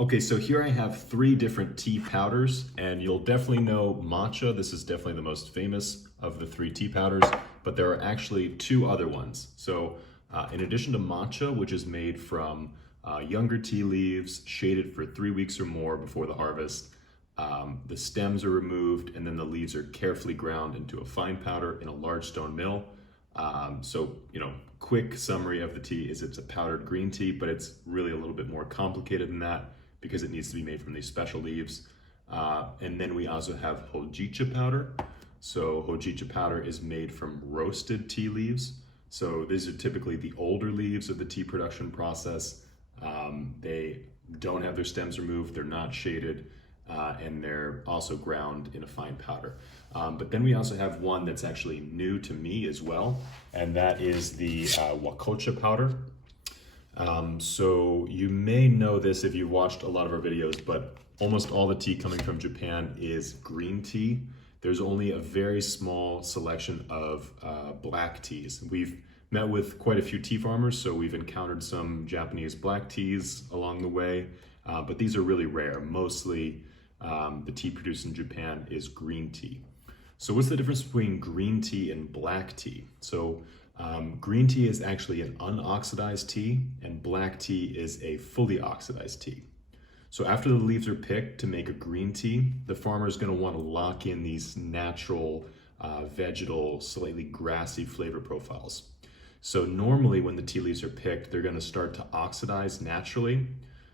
Okay, so here I have three different tea powders, and you'll definitely know Matcha. This is definitely the most famous of the three tea powders, but there are actually two other ones. So in addition to Matcha, which is made from younger tea leaves, shaded for 3 weeks or more before the harvest, the stems are removed, and then the leaves are carefully ground into a fine powder in a large stone mill. Quick summary of the tea is it's a powdered green tea, but it's really a little bit more complicated than that because it needs to be made from these special leaves. And then we also have Hojicha powder. So Hojicha powder is made from roasted tea leaves. So these are typically the older leaves of the tea production process. They don't have their stems removed, they're not shaded, and they're also ground in a fine powder. But then we also have one that's actually new to me as well, and that is the Wakocha powder. So you may know this if you've watched a lot of our videos, but almost all the tea coming from Japan is green tea. There's only a very small selection of black teas. We've met with quite a few tea farmers, so we've encountered some Japanese black teas along the way, but these are really rare. Mostly the tea produced in Japan is green tea. So what's the difference between green tea and black tea? So green tea is actually an unoxidized tea, and black tea is a fully oxidized tea. So after the leaves are picked to make a green tea, the farmer is going to want to lock in these natural, vegetal, slightly grassy flavor profiles. So normally when the tea leaves are picked, they're going to start to oxidize naturally.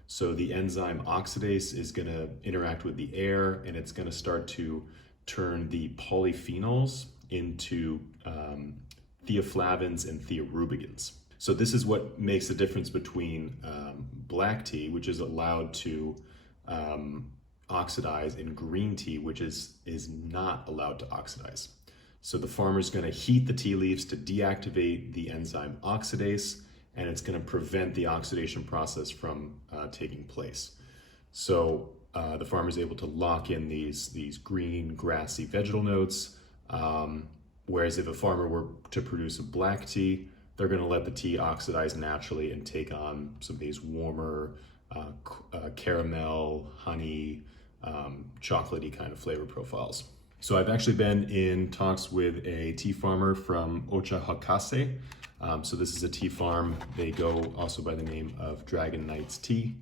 So the enzyme oxidase is going to interact with the air, and it's going to start to turn the polyphenols into theaflavins and theorubicins. So this is what makes the difference between black tea, which is allowed to oxidize, and green tea, which is not allowed to oxidize. So the farmer's going to heat the tea leaves to deactivate the enzyme oxidase, and it's going to prevent the oxidation process from taking place. So the farmer is able to lock in these green, grassy vegetal notes. Whereas if a farmer were to produce a black tea, they're going to let the tea oxidize naturally and take on some of these warmer caramel, honey, chocolatey kind of flavor profiles. So I've actually been in talks with a tea farmer from Ocha. So this is a tea farm. They go also by the name of Dragon Knight's Tea.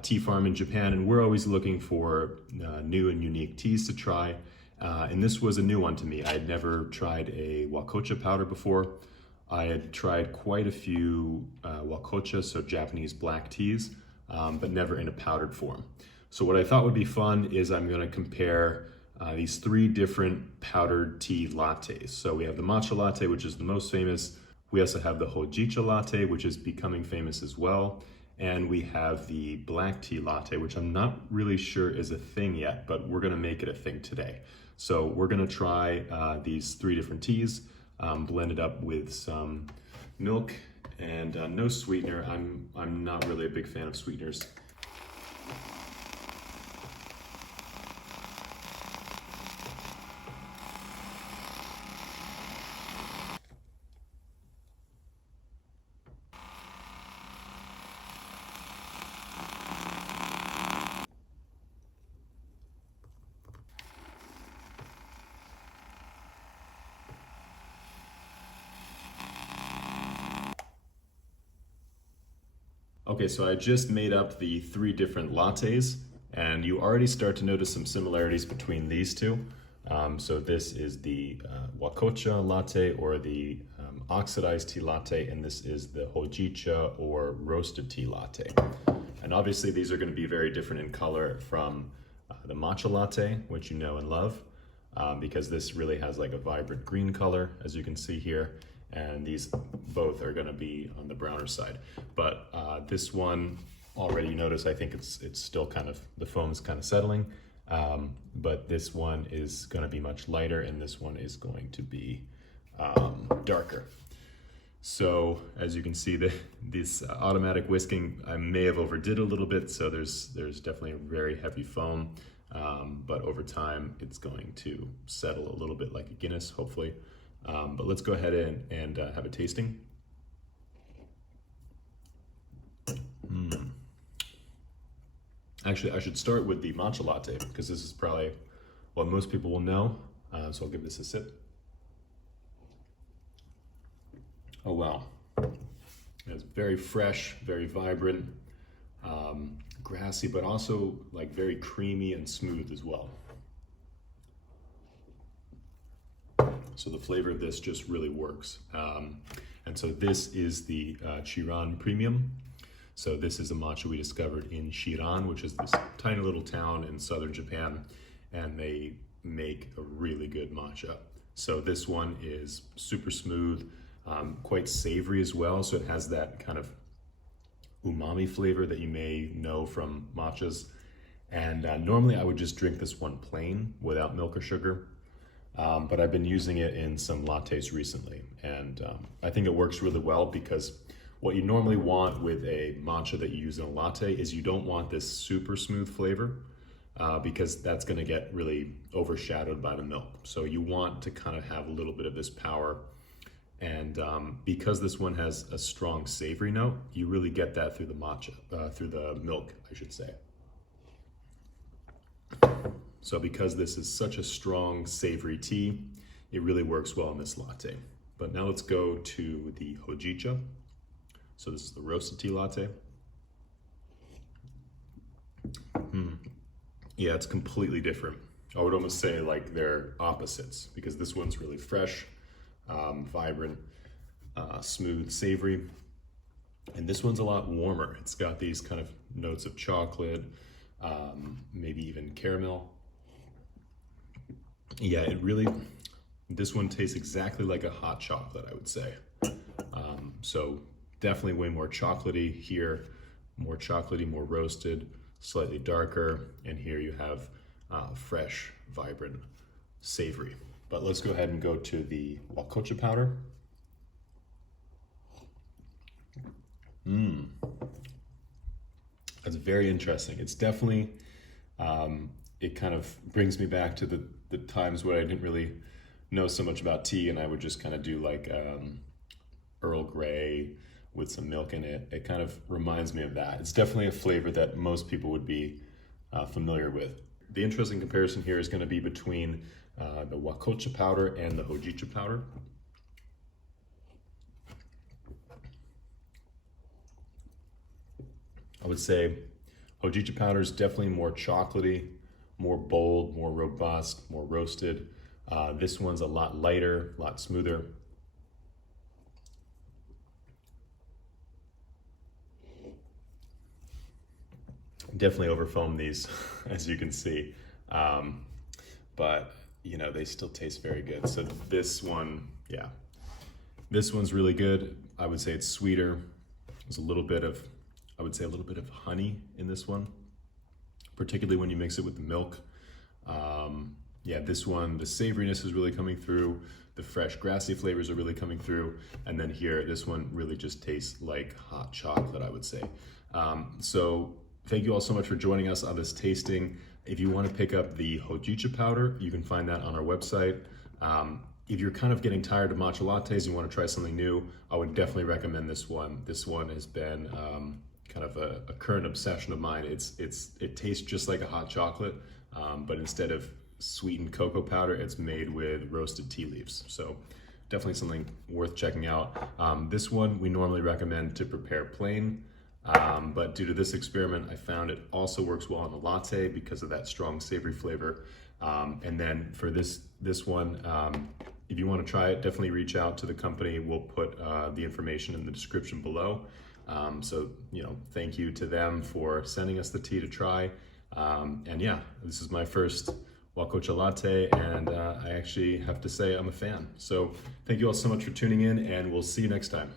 Tea farm in Japan, and we're always looking for new and unique teas to try. And this was a new one to me. I had never tried a Wakocha powder before. I had tried quite a few Wakocha, so Japanese black teas, but never in a powdered form. So what I thought would be fun is I'm going to compare these three different powdered tea lattes. So we have the Matcha latte, which is the most famous. We also have the Hojicha latte, which is becoming famous as well. And we have the black tea latte, which I'm not really sure is a thing yet, but we're gonna make it a thing today. So we're gonna try these three different teas, blended up with some milk and no sweetener. I'm not really a big fan of sweeteners. Okay, so I just made up the three different lattes, and you already start to notice some similarities between these two. So this is the Wakocha latte, or the oxidized tea latte, and this is the Hojicha or roasted tea latte. And obviously these are going to be very different in color from the matcha latte, which you know and love, because this really has like a vibrant green color, as you can see here. And these both are going to be on the browner side. But this one, already you notice, I think it's still kind of, the foam is kind of settling. But this one is going to be much lighter, and this one is going to be darker. So as you can see, this automatic whisking, I may have overdid a little bit, so there's definitely a very heavy foam. But over time, it's going to settle a little bit like a Guinness, hopefully. But let's go ahead and have a tasting. Actually, I should start with the matcha latte because this is probably what most people will know. So I'll give this a sip. Oh wow, it's very fresh, very vibrant, grassy, but also like very creamy and smooth as well. So the flavor of this just really works. And so this is the Chiran Premium. So this is a matcha we discovered in Chiran, which is this tiny little town in southern Japan, and they make a really good matcha. So this one is super smooth, quite savory as well. So it has that kind of umami flavor that you may know from matchas. And normally I would just drink this one plain without milk or sugar. But I've been using it in some lattes recently, and I think it works really well because what you normally want with a matcha that you use in a latte is you don't want this super smooth flavor because that's going to get really overshadowed by the milk. So you want to kind of have a little bit of this power, and because this one has a strong savory note, you really get that through the matcha, through the milk, I should say. So because this is such a strong savory tea, it really works well in this latte. But now let's go to the Hojicha. So this is the roasted tea latte. Yeah, it's completely different. I would almost say like they're opposites because this one's really fresh, vibrant, smooth, savory. And this one's a lot warmer. It's got these kind of notes of chocolate, maybe even caramel. Yeah, it really, this one tastes exactly like a hot chocolate, I would say. So definitely way more chocolatey here, more chocolatey, more roasted, slightly darker. And here you have fresh, vibrant, savory. But let's go ahead and go to the Hojicha powder. That's very interesting. It's definitely, it kind of brings me back to the times where I didn't really know so much about tea, and I would just kind of do like Earl Grey with some milk in it. It kind of reminds me of that. It's definitely a flavor that most people would be familiar with. The interesting comparison here is going to be between the Hojicha powder and the Hojicha powder. I would say Hojicha powder is definitely more chocolatey, more bold, more robust, more roasted. This one's a lot lighter, a lot smoother. Definitely overfoam these, as you can see. But, you know, they still taste very good. So this one, yeah, this one's really good. I would say it's sweeter. There's a little bit of, I would say a little bit of honey in this one, particularly when you mix it with the milk. Yeah, this one, the savoriness is really coming through. The fresh grassy flavors are really coming through. And then here, this one really just tastes like hot chocolate, I would say. So thank you all so much for joining us on this tasting. If you want to pick up the Hojicha powder, you can find that on our website. If you're kind of getting tired of matcha lattes, you want to try something new, I would definitely recommend this one. This one has been kind of a current obsession of mine. It tastes just like a hot chocolate, but instead of sweetened cocoa powder, it's made with roasted tea leaves. So definitely something worth checking out. This one we normally recommend to prepare plain, but due to this experiment, I found it also works well in a latte because of that strong savory flavor. And then for this one, if you want to try it, definitely reach out to the company. We'll put the information in the description below. So, you know, thank you to them for sending us the tea to try. And yeah, this is my first Hojicha Latte, and I actually have to say I'm a fan. So thank you all so much for tuning in, and we'll see you next time.